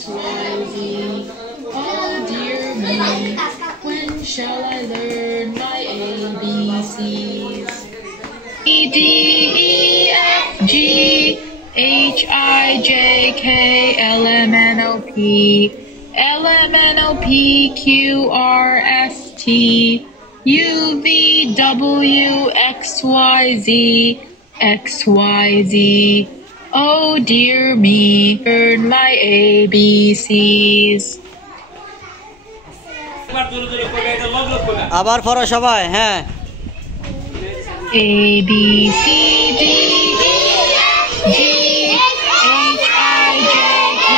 X, Y, Z. Oh dear me, when shall I learn my ABCs? E, D, E, F, G, H, I, J, K, L, M, N, O, P. L, M, N, O, P, Q, R, S, T. U, V, W, X, Y, Z. X, Y, Z. Oh dear me, learn my ABCs. আবার পড়ো সবাই, হ্যাঁ। A, B, C, D, E, F, G, H, I, J, K,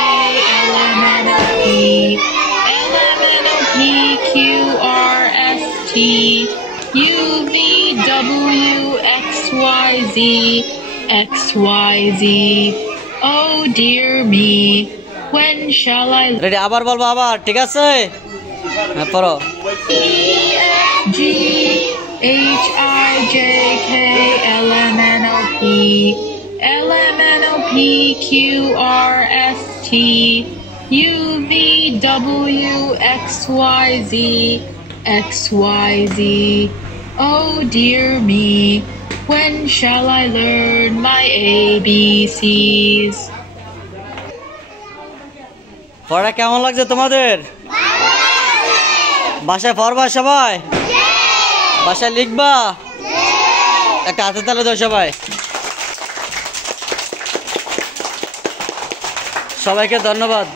L, M, N, O, P. L, M, N, O, P, Q, R, S, T. U, V, W, X, Y, Z. X, Y, Z. Oh dear me, when shall I... ready, আবার বলবো, আবার, ঠিক আছে? হ্যাঁ, পড়ো। E, F, G, H, I, J, K, L, M, N, O, P. L, M, N, O, P, Q, R, S, T. U, V, W, X, Y, Z. X, Y, Z. Oh dear me, when shall I learn my ABCs? পড়া কেমন লাগছে তোমাদের? বাসায় পড়বা সবাই? বাসায় লিখবা? একটা হাতে তালে দাও সবাই। সবাইকে ধন্যবাদ।